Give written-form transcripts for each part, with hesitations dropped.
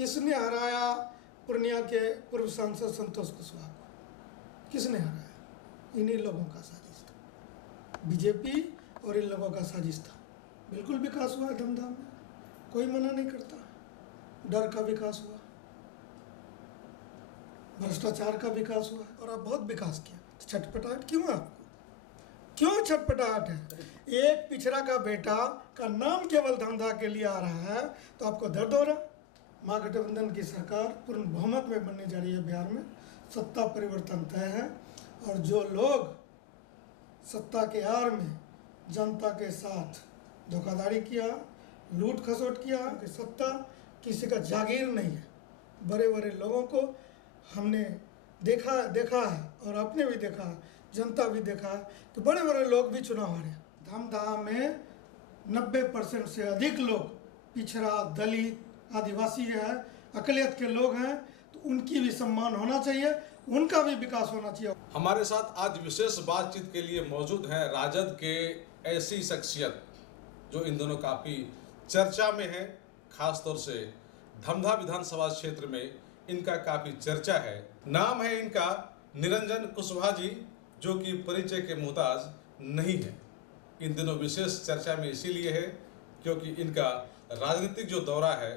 किसने हराया पूर्णिया के पूर्व सांसद संतोष कुशवाहा को? किसने हराया? इन्हीं लोगों का साजिश था, बीजेपी और इन लोगों का साजिश था। बिल्कुल विकास हुआ धमधा में, कोई मना नहीं करता। डर का विकास हुआ, भ्रष्टाचार का विकास हुआ, और अब बहुत विकास किया। छटपटाहट क्यों है आपको? क्यों छटपटाहट है? एक पिछड़ा का बेटा का नाम केवल धंधा के लिए आ रहा है तो आपको दर्द हो रहा है। महागठबंधन की सरकार पूर्ण बहुमत में बनने जा रही है बिहार में, सत्ता परिवर्तन तय है। और जो लोग सत्ता के आड़ में जनता के साथ धोखाधड़ी किया, लूट खसोट किया, कि सत्ता किसी का जागीर नहीं है। बड़े बड़े लोगों को हमने देखा है और आपने भी देखा है, जनता भी देखा है कि बड़े बड़े लोग भी चुनाव हारे। धमधा में 90% से अधिक लोग पिछड़ा, दलित, आदिवासी है, अकलियत के लोग हैं, तो उनकी भी सम्मान होना चाहिए, उनका भी विकास होना चाहिए। हमारे साथ आज विशेष बातचीत के लिए मौजूद हैं राजद के ऐसी शख्सियत जो इन दोनों काफ़ी चर्चा में है। खासतौर से धमधा विधानसभा क्षेत्र में इनका काफ़ी चर्चा है। नाम है इनका निरंजन कुशवाहा जी, जो कि परिचय के मुहताज नहीं है। इन दिनों विशेष चर्चा में इसीलिए है क्योंकि इनका राजनीतिक जो दौरा है,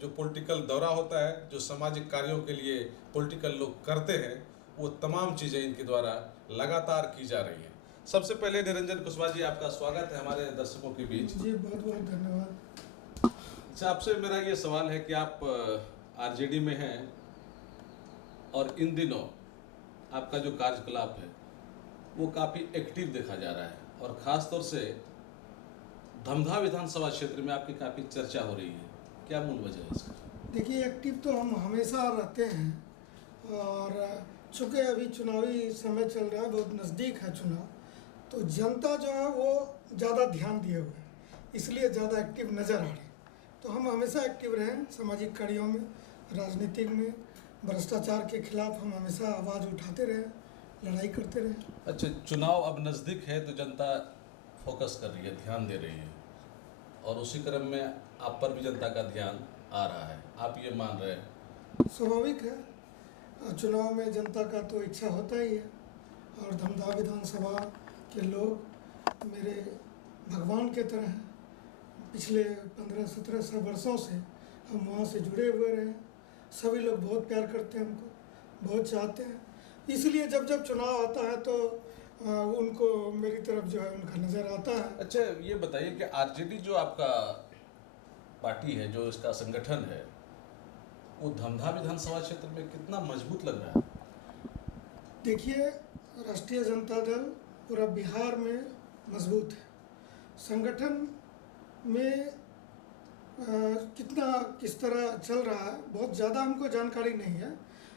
जो पॉलिटिकल दौरा होता है, जो सामाजिक कार्यों के लिए पॉलिटिकल लोग करते हैं, वो तमाम चीज़ें इनके द्वारा लगातार की जा रही हैं। सबसे पहले निरंजन कुशवाहा जी, आपका स्वागत है हमारे दर्शकों के बीच। जी बहुत बहुत धन्यवाद। अच्छा, आपसे मेरा ये सवाल है कि आप आरजेडी में हैं और इन दिनों आपका जो कार्यकलाप है वो काफ़ी एक्टिव देखा जा रहा है, और ख़ास तौर से धमधा विधानसभा क्षेत्र में आपकी काफ़ी चर्चा हो रही है। क्या मूल वजह है इसका? देखिए, एक्टिव तो हम हमेशा रहते हैं, और चूँकि अभी चुनावी समय चल रहा है, बहुत नज़दीक है चुनाव, तो जनता जो है वो ज़्यादा ध्यान दिए हुए है, इसलिए ज़्यादा एक्टिव नज़र आ रहे हैं। तो हम हमेशा एक्टिव रहें सामाजिक कार्यों में, राजनीतिक में, भ्रष्टाचार के खिलाफ हम हमेशा आवाज़ उठाते रहें, लड़ाई करते रहें। अच्छा, चुनाव अब नज़दीक है तो जनता फोकस कर रही है, ध्यान दे रही है, और उसी क्रम में आप पर भी जनता का ध्यान आ रहा है, आप ये मान रहे हैं? स्वाभाविक है, चुनाव में जनता का तो इच्छा होता ही है, और धमधा विधानसभा के लोग मेरे भगवान के तरह हैं। पिछले 15-17 वर्षों से हम वहाँ से जुड़े हुए रहे। सभी लोग बहुत प्यार करते हैं हमको, बहुत चाहते हैं, इसलिए जब जब चुनाव आता है तो उनको मेरी तरफ जो है उनका नज़र आता है। अच्छा, ये बताइए कि आरजेडी जो आपका पार्टी है, जो इसका संगठन है, वो धमधा विधानसभा क्षेत्र में कितना मजबूत लग रहा है? देखिए, राष्ट्रीय जनता दल पूरा बिहार में मजबूत है। संगठन में किस तरह चल रहा है बहुत ज़्यादा हमको जानकारी नहीं है,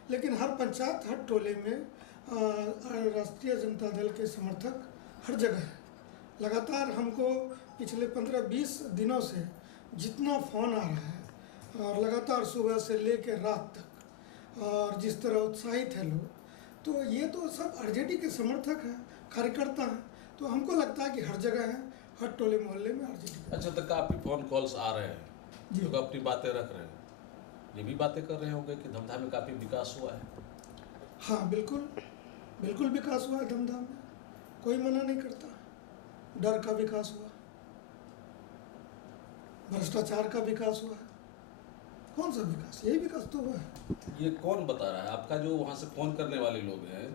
लेकिन हर पंचायत, हर टोले में राष्ट्रीय जनता दल के समर्थक हर जगह है। लगातार हमको पिछले 15-20 दिनों से जितना फ़ोन आ रहा है, और लगातार सुबह से लेकर रात तक, और जिस तरह उत्साहित है लोग, तो ये तो सब आरजेडी के समर्थक हैं, कार्यकर्ता हैं। तो हमको लगता है कि हर जगह है, हर टोले मोहल्ले में आरजेडी। अच्छा, तो काफ़ी फ़ोन कॉल्स आ रहे हैं, जी। लोग अपनी बातें रख रहे हैं, ये भी बातें कर रहे होंगे कि धमधा में काफ़ी विकास हुआ है। हाँ, बिल्कुल बिल्कुल विकास हुआ है धमधा में, कोई मना नहीं करता। डर का विकास हुआ, भ्रष्टाचार का विकास हुआ। कौन सा विकास? यही विकास तो हुआ है। ये कौन बता रहा है? आपका जो वहाँ से फ़ोन करने वाले लोग हैं,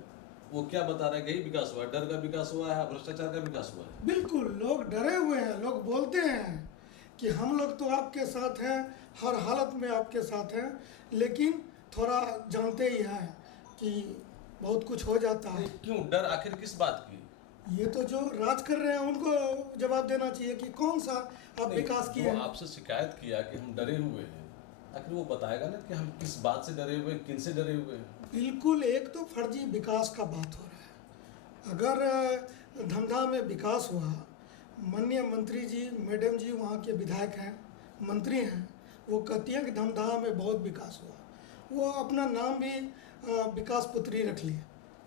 वो क्या बता रहे हैं कि यही विकास हुआ है, डर का विकास हुआ है, भ्रष्टाचार का विकास हुआ है? बिल्कुल, लोग डरे हुए हैं। लोग बोलते हैं कि हम लोग तो आपके साथ हैं, हर हालत में आपके साथ हैं, लेकिन थोड़ा जानते ही हैं कि बहुत कुछ हो जाता है। क्यों डर? आखिर किस बात की? ये तो जो राज कर रहे हैं उनको जवाब देना चाहिए कि कौन सा आप विकास किए हैं। आपसे शिकायत किया कि हम डरे हुए हैं, आखिर वो बताएगा ना कि हम किस बात से डरे हुए हैं, किन से डरे हुए हैं? बिल्कुल, एक तो फर्जी विकास का बात हो रहा है। अगर धमधा में विकास हुआ, माननीय मंत्री जी, मैडम जी वहाँ के विधायक हैं, मंत्री हैं, वो कहती हैं कि धमधा में बहुत विकास हुआ, वो अपना नाम भी विकास पुत्री रख लिए।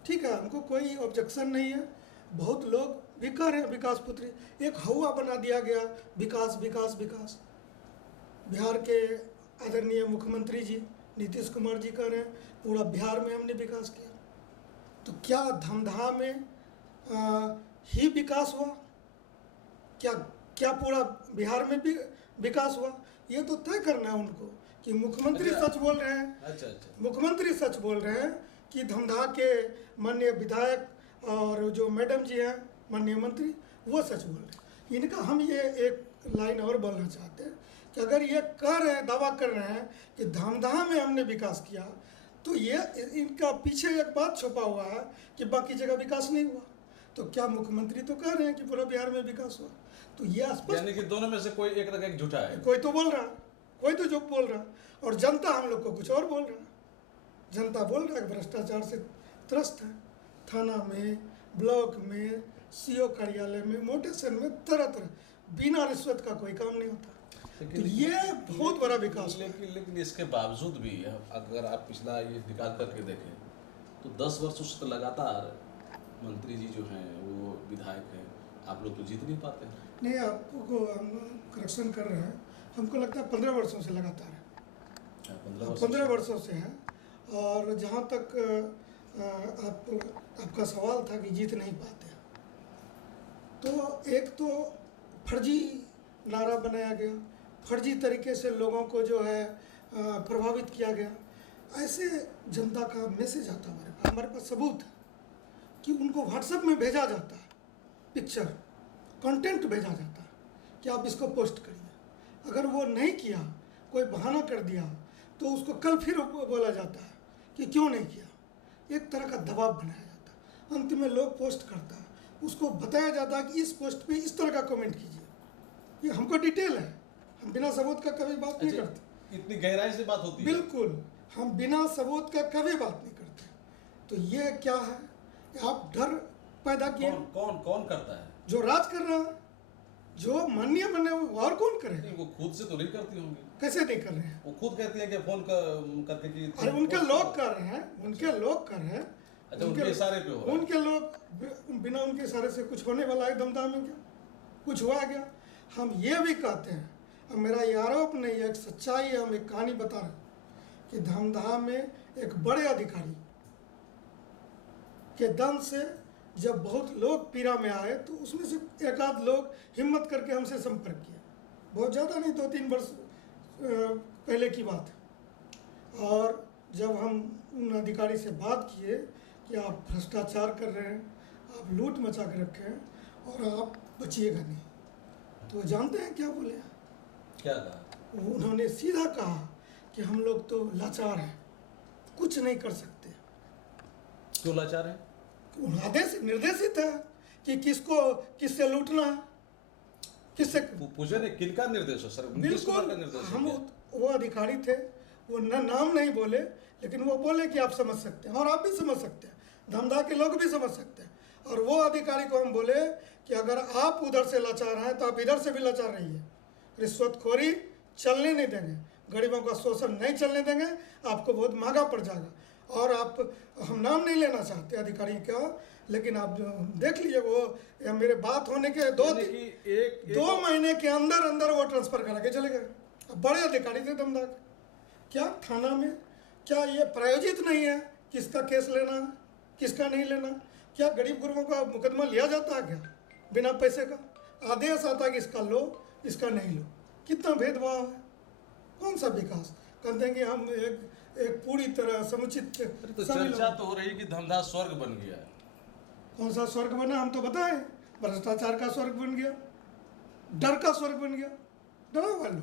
ठीक है, हमको कोई ऑब्जेक्शन नहीं है, बहुत लोग भी कह रहे हैं विकास पुत्री। एक हवा बना दिया गया, विकास विकास विकास। बिहार के आदरणीय मुख्यमंत्री जी नीतीश कुमार जी कह रहे हैं पूरा बिहार में हमने विकास किया, तो क्या धमधा में ही विकास हुआ? क्या क्या पूरा बिहार में भी विकास हुआ? ये तो तय करना है उनको कि मुख्यमंत्री सच बोल रहे हैं। अच्छा। मुख्यमंत्री सच बोल रहे हैं कि धमधा के माननीय विधायक और जो मैडम जी हैं माननीय मंत्री वो सच बोल रहे हैं। इनका हम ये एक लाइन और बोलना चाहते हैं कि अगर ये कह रहे हैं, दावा कर रहे हैं कि धमधा में हमने विकास किया, तो ये इनका पीछे एक बात छुपा हुआ है कि बाकी जगह विकास नहीं हुआ। तो क्या मुख्यमंत्री तो कह रहे हैं कि पूरा बिहार में विकास हुआ, तो ये स्पष्ट, यानी कि दोनों में से कोई एक ना एक झूठा है। कोई तो बोल रहा है, कोई तो जो बोल रहा है, और जनता हम लोग को कुछ और बोल रहा है। जनता बोल रहा है भ्रष्टाचार से त्रस्त है, थाना में, ब्लॉक में, सीओ कार्यालय में, मोटेशन में, तरह तरह बिना रिश्वत का कोई काम नहीं होता। तो ये बहुत बड़ा विकास है। लेकिन इसके बावजूद भी अगर आप पिछला ये निकाल करके देखें तो 10 वर्षों से तो लगातार मंत्री जी जो हैं वो विधायक हैं, आप लोग तो जीत नहीं पाते हैं। नहीं, आपको हम करेक्शन कर रहे हैं, हमको लगता है 15 वर्षों से लगातार है। 15 वर्षों से है। और जहाँ तक आपका सवाल था कि जीत नहीं पाते, तो एक तो फर्जी नारा बनाया गया, फर्जी तरीके से लोगों को जो है प्रभावित किया गया। ऐसे जनता का मैसेज आता है हमारे पास सबूत है कि उनको व्हाट्सएप में भेजा जाता है, पिक्चर कंटेंट भेजा जाता है कि आप इसको पोस्ट करिए। अगर वो नहीं किया, कोई बहाना कर दिया, तो उसको कल फिर बोला जाता है कि क्यों नहीं किया। एक तरह का दबाव बनाया जाता है। अंत में लोग पोस्ट करता है, उसको बताया जाता है कि इस पोस्ट पे इस तरह का कमेंट कीजिए। ये हमको डिटेल है, हम बिना सबूत का कभी बात नहीं करते। इतनी गहराई से बात होती है? बिल्कुल, हम बिना सबूत का कभी बात नहीं करते। तो ये क्या है, आप डर पैदा किए। कौन करता है? जो राज कर रहा है, जो माननीय बने, और कौन करे? वो खुद से तो नहीं करती होंगी। कैसे नहीं कर रहे हैं? वो खुद कहती है कि फोन करके कि अरे उनके लोग कर रहे हैं, उनके लोग कर रहे हैं। अच्छा, उनके इशारे पे हो रहा है। उनके लोग, बिना उनके इशारे से कुछ होने वाला है धमधा में? क्या कुछ हुआ क्या? हम ये भी कहते हैं, अब मेरा ये आरोप नहीं है, एक सच्चाई है, हम एक कहानी बता रहे हैं कि धमधा में एक बड़े अधिकारी के दम से जब बहुत लोग पीड़ा में आए, तो उसमें से एक आध लोग हिम्मत करके हमसे संपर्क किया। बहुत ज़्यादा नहीं, 2-3 वर्ष पहले की बात है। और जब हम उन अधिकारी से बात किए कि आप भ्रष्टाचार कर रहे हैं, आप लूट मचा के रखे हैं और आप बचिएगा नहीं, तो जानते हैं क्या बोले? क्या कहा? उन्होंने सीधा कहा कि हम लोग तो लाचार हैं, कुछ नहीं कर सकते। क्यों लाचार है? आदेश निर्देशित है कि किससे लूटना है, किससे। पूछे ने किनका निर्देश है सर? बिल्कुल, हम वो अधिकारी थे, वो नाम नहीं बोले, लेकिन वो बोले कि आप समझ सकते हैं और आप भी समझ सकते हैं, धमधा के लोग भी समझ सकते हैं। और वो अधिकारी को हम बोले कि अगर आप उधर से लाचार हैं तो आप इधर से भी लाचार रहिए। रिश्वतखोरी चलने नहीं देंगे, गरीबों का शोषण नहीं चलने देंगे, आपको बहुत महंगा पड़ जाएगा। और आप, हम नाम नहीं लेना चाहते अधिकारी का, लेकिन आप जो देख लीजिए, वो मेरे बात होने के 2 महीने के अंदर वो ट्रांसफर करा के चले गए। अब बड़े अधिकारी थे धमधा के। क्या थाना में, क्या ये प्रायोजित नहीं है किसका केस लेना है, किसका नहीं लेना? क्या गरीब गुरुओं का मुकदमा लिया जाता है क्या बिना पैसे का? आदेश आता है कि इसका लो, इसका नहीं लो। कितना भेदभाव है, कौन सा विकास? कहते हैं कि हम एक पूरी तरह समुचित। तो चर्चा तो हो रही है कि धमधा स्वर्ग बन गया है। कौन सा स्वर्ग बना? हम तो बताएं, भ्रष्टाचार का स्वर्ग बन गया, डर का स्वर्ग बन गया। डरा हुआ लोग,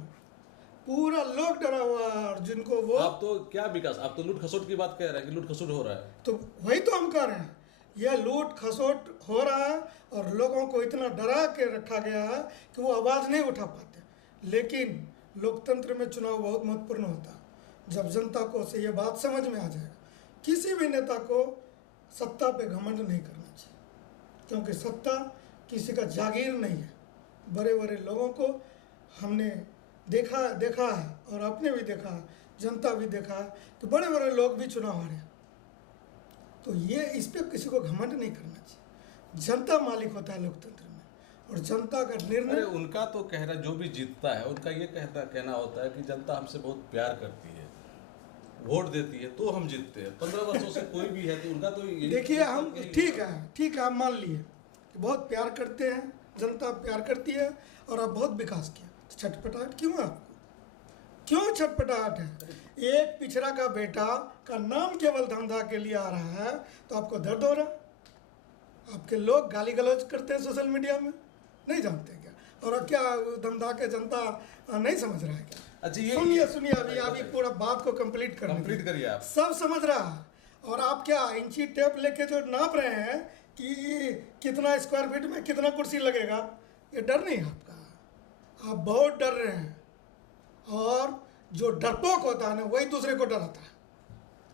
पूरा लोग डरा हुआ है। और जिनको वो, आप तो क्या विकास, आप तो लूट खसोट की बात कह रहे हैं कि लूट खसोट हो रहा है। तो वही तो हम कह रहे हैं, यह लूट खसोट हो रहा है और लोगों को इतना डरा के रखा गया है कि वो आवाज़ नहीं उठा पाते। लेकिन लोकतंत्र में चुनाव बहुत महत्वपूर्ण होता है। जब जनता को से ये बात समझ में आ जाएगा, किसी भी नेता को सत्ता पे घमंड नहीं करना चाहिए, क्योंकि सत्ता किसी का जागीर नहीं है। बड़े बड़े लोगों को हमने देखा है और आपने भी देखा है, जनता भी देखा है कि बड़े बड़े लोग भी चुनाव हारे। तो ये इस पर किसी को घमंड नहीं करना चाहिए। जनता मालिक होता है लोकतंत्र में, और जनता का अरे निर्णय। उनका तो कहना, जो भी जीतता है उनका ये कहना होता है कि जनता हमसे बहुत प्यार करती है, वोट देती है तो हम जीतते हैं। 15 वर्षों से कोई भी है तो उनका तो देखिए हम ठीक है, हम मान लिए कि बहुत प्यार करते हैं, जनता प्यार करती है और आप बहुत विकास किया, तो छटपटाहट क्यों है आपको? क्यों छटपटाहट है? एक पिछड़ा का बेटा का नाम केवल धंधा के लिए आ रहा है तो आपको दर्द हो रहा है? आपके लोग गाली गलौज करते हैं सोशल मीडिया में, नहीं जानते क्या? और अब क्या धंधा के जनता नहीं समझ रहा है क्या? अच्छा ये सुनिए अभी पूरा बात को कंप्लीट करिए आप। सब समझ रहा है। और आप क्या इंची टेप लेके जो नाप रहे हैं कि कितना स्क्वायर फीट में कितना कुर्सी लगेगा, ये डर नहीं है आपका, आप बहुत डर रहे हैं। और जो डरपोक होता है ना, वही दूसरे को डराता है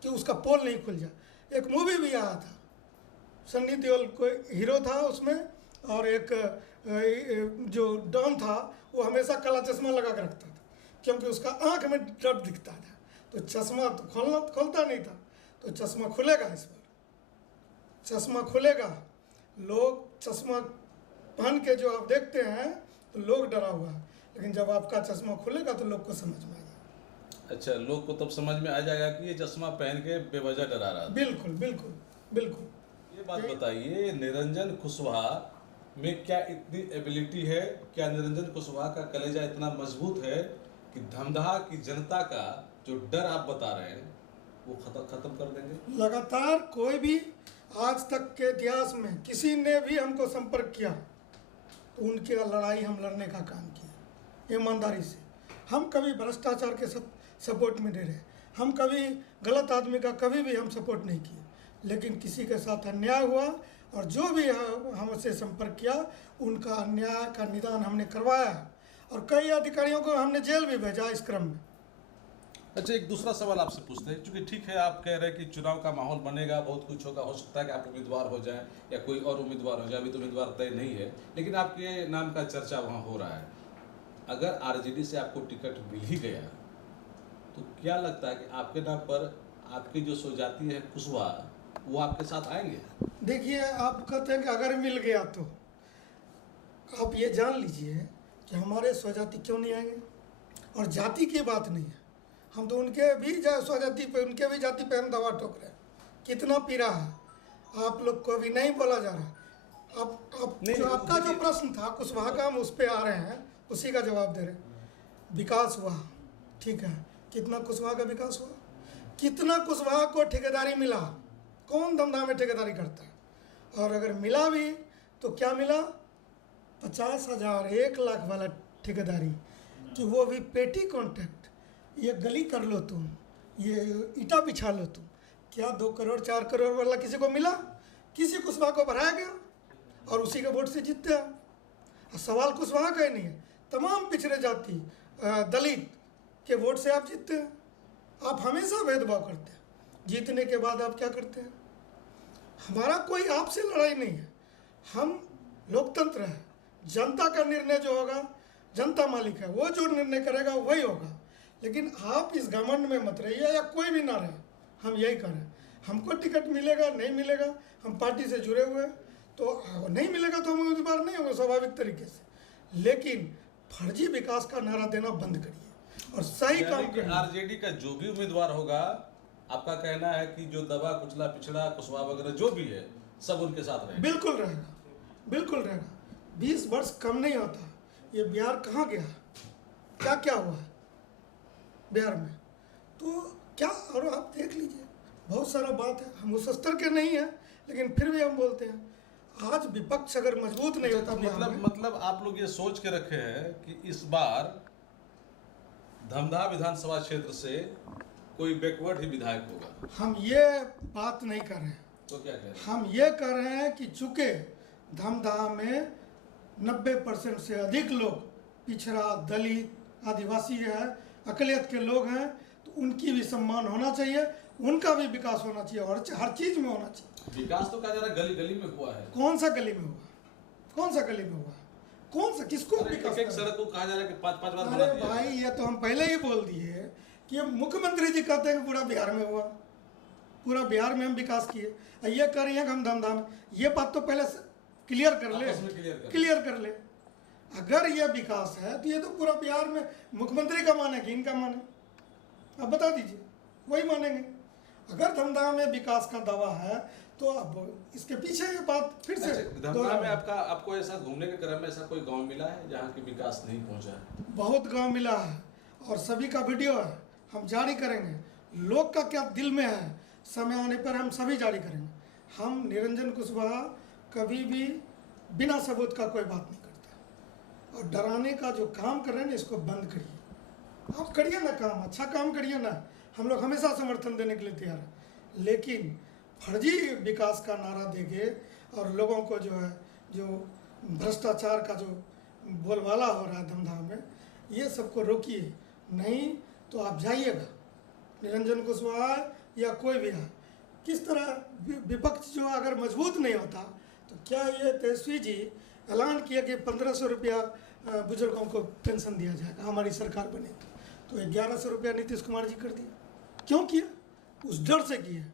कि उसका पोल नहीं खुल जाए। एक मूवी भी आया था, सन्नी देओल कोई हीरो था उसमें, और एक जो डॉन था वो हमेशा काला चश्मा लगा कर रखता था क्योंकि उसका आंख में डर दिखता था। तो चश्मा तो खोलता नहीं था, तो चश्मा खुलेगा इस बार, चश्मा खुलेगा। लोग चश्मा पहन के जो आप देखते हैं तो लोग डरा हुआ है, लेकिन जब आपका चश्मा खुलेगा तो लोग को समझ में आएगा। अच्छा, लोग को तब समझ में आ जाएगा कि ये चश्मा पहन के बेवजह डरा रहा था। बिल्कुल बिल्कुल बिल्कुल। ये बात बताइए, निरंजन कुशवाहा में क्या इतनी एबिलिटी है? क्या निरंजन कुशवाहा का कलेजा इतना मजबूत है कि धमदाहा की जनता का जो डर आप बता रहे हैं वो खत्म कर देंगे? लगातार कोई भी आज तक के इतिहास में किसी ने भी हमको संपर्क किया तो उनकी लड़ाई हम लड़ने का काम किया ईमानदारी से। हम कभी भ्रष्टाचार के सपोर्ट में नहीं रहे, हम कभी गलत आदमी का कभी भी हम सपोर्ट नहीं किए, लेकिन किसी के साथ अन्याय हुआ और जो भी हमसे संपर्क किया उनका अन्याय का निदान हमने करवाया और कई अधिकारियों को हमने जेल भी भेजा इस क्रम में। अच्छा, एक दूसरा सवाल आपसे पूछते हैं, क्योंकि ठीक है आप कह रहे हैं कि चुनाव का माहौल बनेगा, बहुत कुछ होगा, हो सकता है कि आप उम्मीदवार हो जाएं या कोई और उम्मीदवार हो जाए, अभी तो उम्मीदवार तय नहीं है, लेकिन आपके नाम का चर्चा वहाँ हो रहा है। अगर आरजेडी से आपको टिकट मिल ही गया तो क्या लगता है कि आपके नाम पर आपकी जो स्वजाति है कुशवाहा वो आपके साथ आएंगे? देखिए, आप कहते हैं कि अगर मिल गया तो आप ये जान लीजिए कि हमारे स्वजाति क्यों नहीं आएंगे। और जाति की बात नहीं है, हम तो उनके भी स्वजाति पे, उनके भी जाति पे हम दवा ठोक रहे हैं। कितना पीरा है, आप लोग को भी नहीं बोला जा रहा। अब जो आपका जो प्रश्न था कुशवाहा का, हम उस पर आ रहे हैं, उसी का जवाब दे रहे हैं। विकास हुआ, ठीक है, कितना कुशवाहा का विकास हुआ? कितना कुशवाहा को ठेकेदारी मिला? कौन धंधा में ठेकेदारी करता है? और अगर मिला भी तो क्या मिला? 50,000 1 लाख वाला ठेकेदारी, कि वो भी पेटी कॉन्ट्रैक्ट। ये गली कर लो तुम, ये ईटा बिछा लो तुम, क्या 2 करोड़ 4 करोड़ वाला किसी को मिला? किसी कुशवाहा को बढ़ाया गया और उसी के वोट से जीतते हैं। सवाल कुशवाहा का ही नहीं है, तमाम पिछड़े जाति दलित के वोट से आप जीतते हैं। आप हमेशा भेदभाव करते हैं, जीतने के बाद आप क्या करते हैं? हमारा कोई आपसे लड़ाई नहीं है, हम लोकतंत्र है, जनता का निर्णय जो होगा, जनता मालिक है, वो जो निर्णय करेगा वही होगा। लेकिन आप इस घमंड में मत रहिए, या कोई भी ना रहे, हम यही करें। हमको टिकट मिलेगा नहीं मिलेगा, हम पार्टी से जुड़े हुए हैं, तो नहीं मिलेगा तो हम उम्मीदवार नहीं होंगे स्वाभाविक तरीके से। लेकिन फर्जी विकास का नारा देना बंद करिए और सही काम करिए। आरजेडी का जो भी उम्मीदवार होगा, आपका कहना है कि जो दबा कुचला पिछड़ा कुशवाहा वगैरह जो भी है सब उनके साथ रहेगा? बिल्कुल रहेगा, बिल्कुल रहेगा। 20 वर्ष कम नहीं होता। ये बिहार कहाँ गया, क्या क्या हुआ है बिहार में, तो क्या, और आप देख लीजिए बहुत सारा बात है। हम उस स्तर के नहीं हैं, लेकिन फिर भी हम बोलते हैं। आज विपक्ष अगर मजबूत नहीं होता, मतलब आप लोग ये सोच के रखे हैं कि इस बार धमदाहा विधानसभा क्षेत्र से कोई बैकवर्ड ही विधायक होगा? हम ये बात नहीं कर रहे हैं। तो क्या कह रहे हैं? हम ये कर रहे हैं कि चूंकि धमदाहा में 90% से अधिक लोग पिछड़ा, दलित, आदिवासी है, अकलियत के लोग हैं, तो उनकी भी सम्मान होना चाहिए, उनका भी विकास होना चाहिए और हर चीज़ में होना चाहिए। विकास तो कहा जा रहा है गली गली में हुआ है। कौन सा गली में हुआ? कौन सा गली में हुआ? कौन सा, किसको विकास? एक सड़क को कहा जा रहा है कि 5-5 बार बना अरे दिया। भाई, ये तो हम पहले ही बोल दिए कि मुख्यमंत्री जी कहते हैं कि पूरा बिहार में हुआ, पूरा बिहार में हम विकास किए, ये कर रहे हैं कि हम धमधाम। ये बात तो पहले क्लियर कर ले, क्लियर कर ले। अगर ये विकास है तो ये तो पूरा बिहार में मुख्यमंत्री का माने कि इनका माने, आप बता दीजिए, वही मानेंगे। अगर धमधा में विकास का दावा है तो अब इसके पीछे ये बात फिर से धमधा में आपको ऐसा घूमने के क्रम में ऐसा कोई गांव मिला है जहाँ की विकास नहीं पहुँचा है? बहुत गांव मिला है और सभी का वीडियो है, हम जारी करेंगे। लोग का क्या दिल में है, समय आने पर हम सभी जारी करेंगे। हम निरंजन कुशवाहा कभी भी बिना सबूत का कोई बात नहीं करते, और डराने का जो काम कर रहे हैं ना, इसको बंद करिए। आप करिए ना काम, अच्छा काम करिए ना, हम लोग हमेशा समर्थन देने के लिए तैयार हैं। लेकिन फर्जी विकास का नारा देके और लोगों को जो है, जो भ्रष्टाचार का जो बोलबाला हो रहा है धमधा में, ये सबको रोकिए। नहीं तो आप जाइएगा, निरंजन कुशवाहा या कोई भी है, किस तरह विपक्ष जो अगर मजबूत नहीं होता तो क्या ये तेजस्वी जी ऐलान किया कि 1500 रुपया बुजुर्गों को पेंशन दिया जाएगा हमारी सरकार बने तो 1100 रुपया नीतीश कुमार जी कर दिया। क्यों किया? उस डर से किया।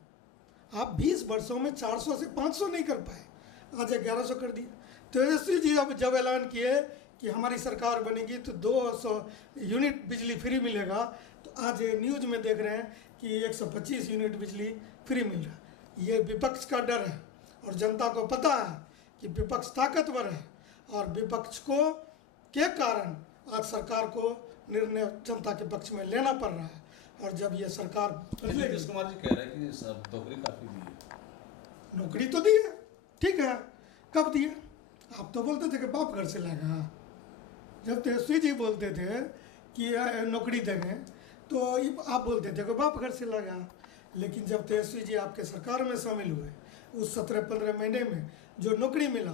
आप 20 वर्षों में 400 से 500 नहीं कर पाए, आज 1100 कर दिया। तेजस्वी जी अब जब ऐलान किए कि हमारी सरकार बनेगी तो 200 यूनिट बिजली फ्री मिलेगा, तो आज न्यूज़ में देख रहे हैं कि 125 यूनिट बिजली फ्री मिल रहा है। ये विपक्ष का डर है और जनता को पता है कि विपक्ष ताकतवर है, और विपक्ष को के कारण आज सरकार को निर्णय जनता के पक्ष में लेना पड़ रहा है। और जब ये सरकार नीतीश कुमार जी कह रहे हैं कि सब नौकरी काफ़ी दी है। नौकरी तो दी है, ठीक है, कब दी है? आप तो बोलते थे कि बाप घर से लाएगा। जब तेजस्वी जी बोलते थे कि नौकरी देंगे तो आप बोलते थे कि बाप घर से लाएगा। लेकिन जब तेजस्वी जी आपके सरकार में शामिल हुए, उस 17-15 महीने में जो नौकरी मिला,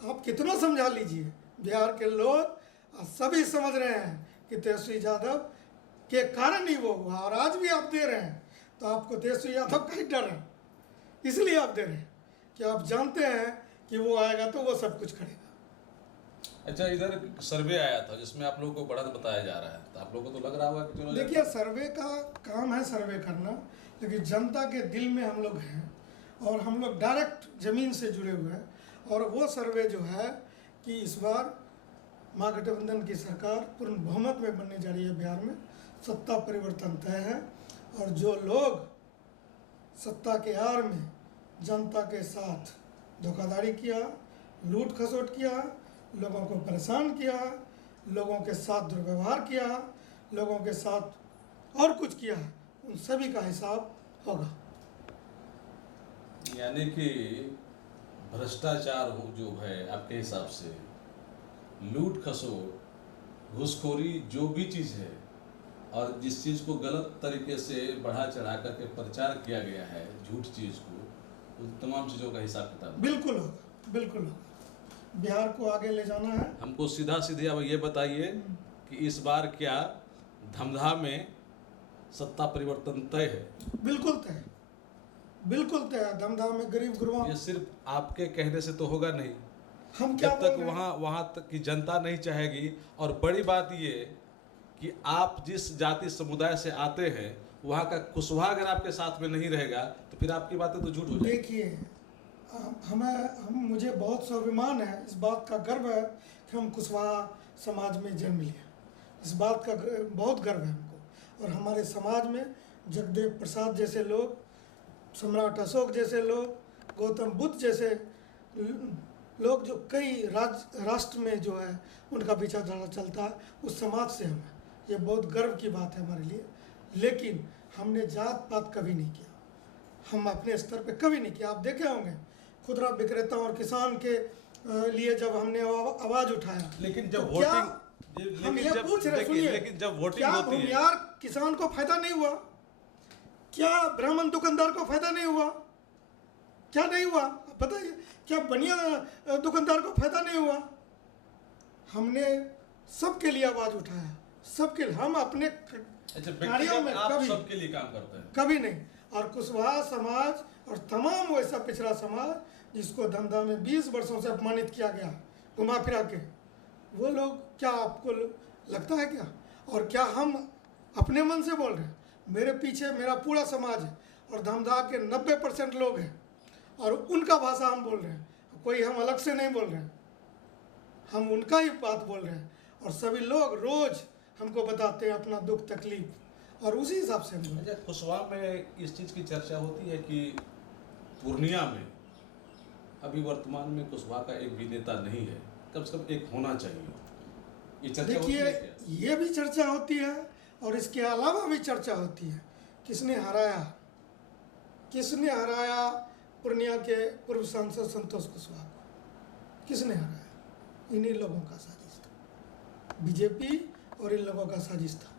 आप कितना समझा लीजिए। बिहार के लोग सभी समझ रहे हैं कि तेजस्वी यादव के कारण ही वो हुआ, और आज भी आप दे रहे हैं। तो आपको तेजस्वी यादव का ही डर है, इसलिए आप दे रहे हैं कि आप जानते हैं कि वो आएगा तो वो सब कुछ करेगा। अच्छा, इधर सर्वे आया था जिसमें आप लोगों को बढ़त बताया जा रहा है, तो आप लोगों को तो लग रहा होगा कि चलो देखिए, सर्वे का काम है सर्वे करना, लेकिन जनता के दिल में हम लोग हैं और हम लोग डायरेक्ट ज़मीन से जुड़े हुए हैं। और वो सर्वे जो है कि इस बार महागठबंधन की सरकार पूर्ण बहुमत में बनने जा रही है बिहार में, सत्ता परिवर्तन तय है। और जो लोग सत्ता के आड़ में जनता के साथ धोखाधड़ी किया, लूट खसोट किया, लोगों को परेशान किया, लोगों के साथ दुर्व्यवहार किया, लोगों के साथ और कुछ किया, उन सभी का हिसाब होगा। यानी कि भ्रष्टाचार जो है आपके हिसाब से, लूट खसोट, घूसखोरी, जो भी चीज़ है, और जिस चीज़ को गलत तरीके से बढ़ा चढ़ा करके प्रचार किया गया है, झूठ चीज़ को, उन तमाम चीज़ों का हिसाब किताब बिल्कुल होगा, बिल्कुल होगा। बिहार को आगे ले जाना है। हमको सीधा सीधे अब ये बताइए कि इस बार क्या धमधा में सत्ता परिवर्तन तय है? बिल्कुल तय, बिल्कुल तय। धमधा में गरीब गुरबा, ये सिर्फ आपके कहने से तो होगा नहीं, हम क्या जब बोल तक रहे हैं? वहाँ तक की जनता नहीं चाहेगी। और बड़ी बात ये कि आप जिस जाति समुदाय से आते हैं, वहाँ का कुशवाहा अगर आपके साथ में नहीं रहेगा तो फिर आपकी बातें तो झूठ हो जाएगी। देखिए, मुझे बहुत स्वाभिमान है, इस बात का गर्व है कि हम कुशवाहा समाज में जन्म लिए। इस बात का बहुत गर्व है हमको। और हमारे समाज में जगदेव प्रसाद जैसे लोग, सम्राट अशोक जैसे लोग, गौतम बुद्ध जैसे लोग, जो कई राष्ट्र में जो है उनका विचारधारा चलता है, उस समाज से हम हैं। ये बहुत गर्व की बात है हमारे लिए। लेकिन हमने जात पात कभी नहीं किया, हम अपने स्तर पे कभी नहीं किया। आप देखे होंगे खुदरा विक्रेता और किसान के लिए जब हमने आवाज़ उठाया, लेकिन जब तो वोटिंग हम ये पूछ रहे, सुनिए, लेकिन जब वोटिंग क्या होती है, भूमियार किसान को फायदा नहीं हुआ? क्या ब्राह्मण दुकानदार को फायदा नहीं हुआ? क्या नहीं हुआ बताइए? क्या बनिया दुकानदार को फायदा नहीं हुआ? हमने सबके लिए आवाज़ उठाया, सबके लिए। हम अपने कार्यों में आप कभी सबके लिए काम करते हैं, कभी नहीं। और कुशवाहा समाज और तमाम वैसा पिछड़ा समाज जिसको धमधा में 20 वर्षों से अपमानित किया गया घुमा फिरा के, वो लोग, क्या आपको लगता है क्या? और क्या हम अपने मन से बोल रहे हैं? मेरे पीछे मेरा पूरा समाज है और धमधा के 90% लोग हैं और उनका भाषा हम बोल रहे हैं, कोई हम अलग से नहीं बोल रहे हैं। हम उनका ही बात बोल रहे हैं, और सभी लोग रोज हमको बताते हैं अपना दुख तकलीफ, और उसी हिसाब से हम बोल रहे हैं। कुशवाहा में इस चीज़ की चर्चा होती है कि पूर्णिया में अभी वर्तमान में कुशवाहा का एक भी नेता नहीं है, कम से कम एक होना चाहिए, ये चर्चा होती देखिए, है क्या? ये भी चर्चा होती है और इसके अलावा भी चर्चा होती है। किसने हराया पूर्णिया के पूर्व सांसद संतोष कुशवाहा को? किसने हराया? इन्हीं लोगों का साजिश था, बीजेपी और इन लोगों का साजिश था।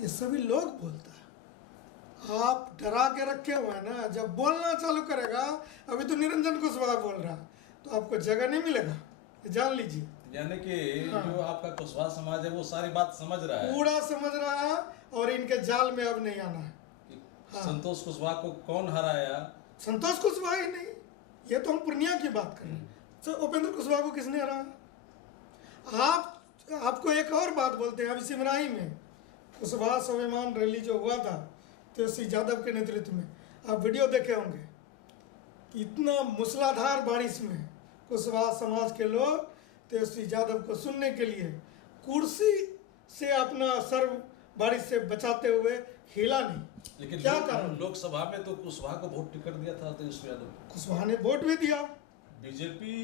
ये सभी लोग बोलता है, आप डरा के रखे हुए हैं ना। जब बोलना चालू करेगा, अभी तो निरंजन कुशवाहा बोल रहा, तो आपको जगह नहीं मिलेगा, जान लीजिए। यानी कि जो आपका कुशवाहा समाज है वो सारी बात समझ रहा है, पूरा समझ रहा है, और इनके जाल में अब नहीं आना है। संतोष कुशवाहा को कौन हराया? संतोष कुशवाहा ही नहीं, ये तो हम पूर्णिया की बात कर रहे हैं। तो उपेंद्र कुशवाहा को किसने हराया? आपको एक और बात बोलते हैं, अभी सिमराही में कुशवाहा स्वाभिमान रैली जो हुआ था तेजस्वी यादव के नेतृत्व में, आप वीडियो देखे होंगे, इतना मूसलाधार बारिश में कुशवाहा समाज के लोग तेजस्वी यादव को सुनने के लिए कुर्सी से अपना सर बारिश से बचाते हुए हिला नहीं। लेकिन क्या कारण? लोकसभा में तो कुशवाहा को वोट टिकट दिया था तेजस्वी यादव को। कुशवाहा ने वोट भी दिया। बीजेपी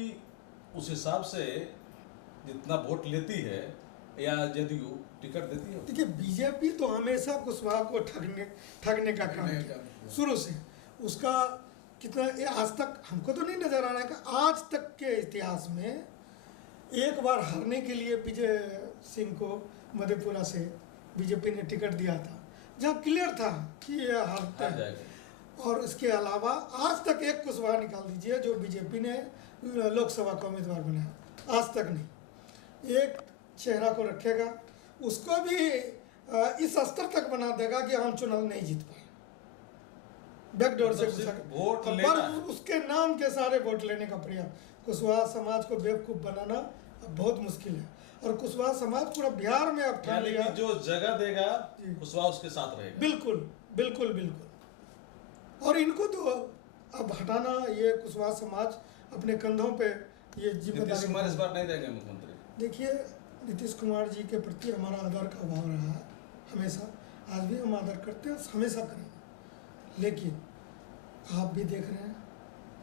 उस हिसाब से जितना वोट लेती है या जदयू टिकट देती है? देखिए, बीजेपी तो हमेशा कुशवाहा को ठगने का काम किया शुरू से। उसका कितना ये आज तक हमको तो नहीं नजर आ रहा है कि आज तक के इतिहास में एक बार हारने के लिए विजय सिंह को मधेपुरा से बीजेपी ने टिकट दिया था, जहाँ क्लियर था कि ये हारता है। और इसके अलावा आज तक एक कुशवाहा निकाल दीजिए जो बीजेपी ने लोकसभा का उम्मीदवार बनाया, आज तक नहीं। एक चेहरा को रखेगा, उसको भी इस स्तर तक बना देगा कि हम चुनाव नहीं जीत पाए, बैकडोर से वोट लेना, पर उसके नाम के सारे वोट लेने का प्रयास। कुशवाहा समाज को बेवकूफ बनाना अब बहुत मुश्किल है, और कुशवाहा समाज पूरा बिहार में अब ठान लिया, जो जगह देगा कुशवाहा उसके साथ रहेगा। बिल्कुल बिल्कुल बिल्कुल। और इनको तो अब हटाना, ये कुशवाहा समाज अपने कंधों पे ये जिम्मेदारी। नीतीश कुमार इस बार नहीं रहेंगे मुख्यमंत्री। देखिए, नीतीश कुमार जी के प्रति हमारा आदर का भाव रहा है हमेशा, आज भी हम आदर करते हैं, हमेशा करेंगे। लेकिन आप भी देख रहे हैं,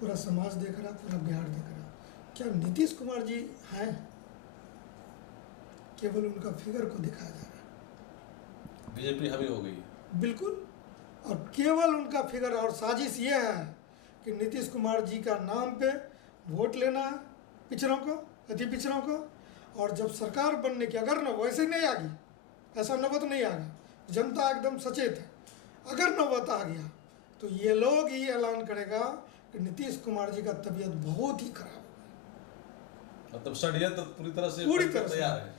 पूरा समाज देख रहा है, पूरा बिहार देख रहा है, क्या नीतीश कुमार जी हैं? केवल उनका फिगर को दिखाया जा रहा है। बीजेपी हावी हो गई, बिल्कुल, और केवल उनका फिगर। और साजिश ये है कि नीतीश कुमार जी का नाम पे वोट लेना है पिछड़ों को, अति पिछड़ों को, और जब सरकार बनने की, अगर न वैसे नहीं आ गई, ऐसा नौबत नहीं आ गया, जनता एकदम सचेत है, अगर नौबत आ गया तो ये लोग ही ऐलान करेगा कि नीतीश कुमार जी का तबीयत बहुत ही खराब है। मतलब षड्यंत्र पूरी तरह से तैयार है।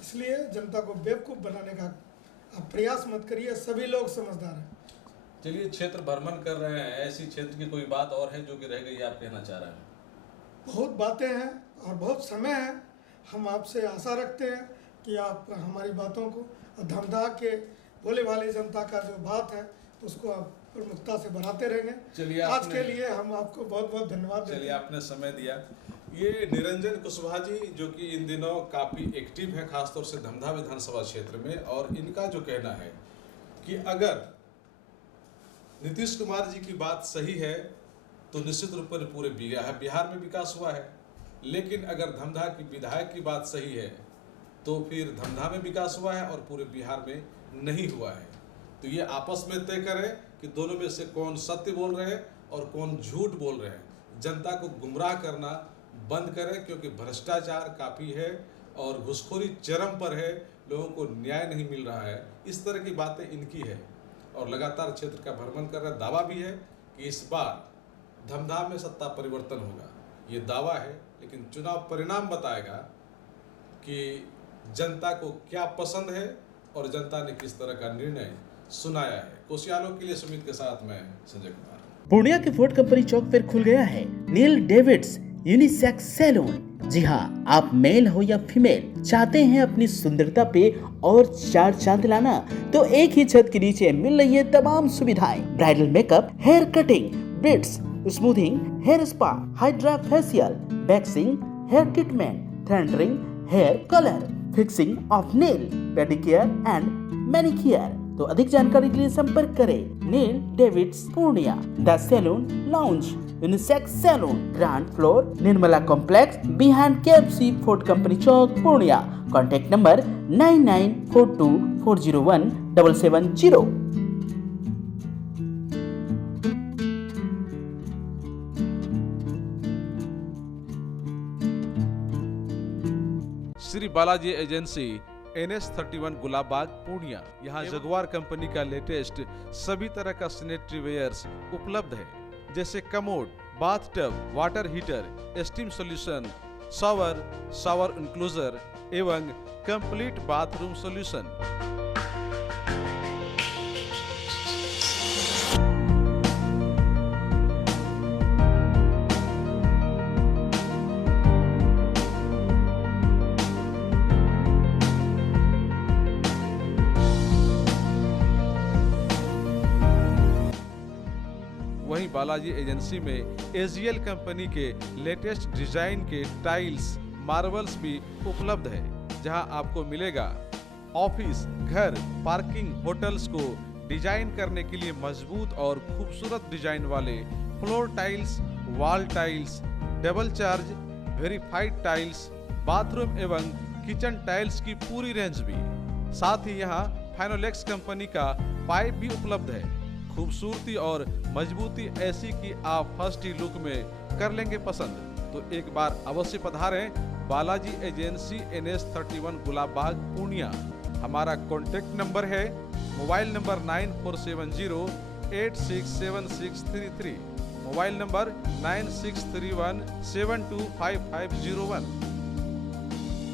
इसलिए जनता को बेवकूफ़ बनाने का आप प्रयास मत करिए, सभी लोग समझदार हैं। चलिए, क्षेत्र भ्रमण कर रहे हैं, ऐसी क्षेत्र की कोई बात और है जो कि रह गई, आप कहना चाह रहे हैं? बहुत बातें हैं और बहुत समय है। हम आपसे आशा रखते हैं कि आप हमारी बातों को, धमधा के भोले भाले जनता का जो बात है उसको आप प्रमुखता से बढ़ाते रहेंगे। चलिए, आज के लिए हम आपको बहुत बहुत धन्यवाद देते हैं। चलिए, आपने समय दिया। ये निरंजन कुशवाहा जी जो कि इन दिनों काफ़ी एक्टिव है, खासतौर से धमधा विधानसभा क्षेत्र में, और इनका जो कहना है कि अगर नीतीश कुमार जी की बात सही है तो निश्चित रूप से पूरे बिहार में विकास हुआ है, लेकिन अगर धमधा की विधायक की बात सही है तो फिर धमधा में विकास हुआ है और पूरे बिहार में नहीं हुआ है। तो ये आपस में तय करें कि दोनों में से कौन सत्य बोल रहे हैं और कौन झूठ बोल रहे हैं। जनता को गुमराह करना बंद करें, क्योंकि भ्रष्टाचार काफ़ी है और घुसखोरी चरम पर है, लोगों को न्याय नहीं मिल रहा है। इस तरह की बातें इनकी है, और लगातार क्षेत्र का भ्रमण कर रहे। दावा भी है कि इस बार धमधा में सत्ता परिवर्तन होगा, ये दावा है, लेकिन चुनाव परिणाम बताएगा कि जनता को क्या पसंद है और जनता ने किस तरह का निर्णय सुनाया है। कोसियालो के लिए सुमित के साथ मैं संजय कुमार। पूर्णिया के फोर्ट कंपनी चौक पर खुल गया है नील डेविड्स यूनिसेक्स सैलून। जी हाँ, आप मेल हो या फीमेल, चाहते हैं अपनी सुंदरता पे और चार चांद लाना, तो एक ही छत के नीचे मिल रही है तमाम सुविधाएं। Bridal makeup, hair cutting, braids, smoothing, hair spa, hydra facial, waxing, hair treatment, threading, hair color, fixing of nail, pedicure and manicure। तो अधिक जानकारी के लिए संपर्क करें Neel Davids Purnia, the salon lounge, unisex salon, ground floor, Nirmala complex, behind KFC Fort Company Chowk, Purnia. Contact number 9942401770। Shri Balaji agency NS31 Gulabbagh Purnia. यहाँ Jaguar company का latest सभी तरह का सैनिटरी वेयर्स उपलब्ध है, जैसे commode, bathtub, water heater, steam solution, shower enclosure एवं कंप्लीट बाथरूम सॉल्यूशन। वहीं बालाजी एजेंसी में AGL कंपनी के लेटेस्ट डिजाइन के टाइल्स, मार्बल्स भी उपलब्ध है, जहां आपको मिलेगा ऑफिस, घर, पार्किंग, होटल्स को डिजाइन करने के लिए मजबूत और खूबसूरत डिजाइन वाले floor tiles, wall tiles, double charge, verified tiles, bathroom एवं किचन टाइल्स की पूरी रेंज भी। साथ ही यहाँ फाइनोलेक्स कंपनी का पाइप भी उपलब्ध है। खूबसूरती और मजबूती ऐसी कि आप फर्स्ट ही लुक में कर लेंगे पसंद। तो एक बार अवश्य पधारें बालाजी एजेंसी NS31 गुलाबबाग पूर्णिया। हमारा कॉन्टेक्ट नंबर है मोबाइल नंबर 9470867633, मोबाइल नंबर 9631725501।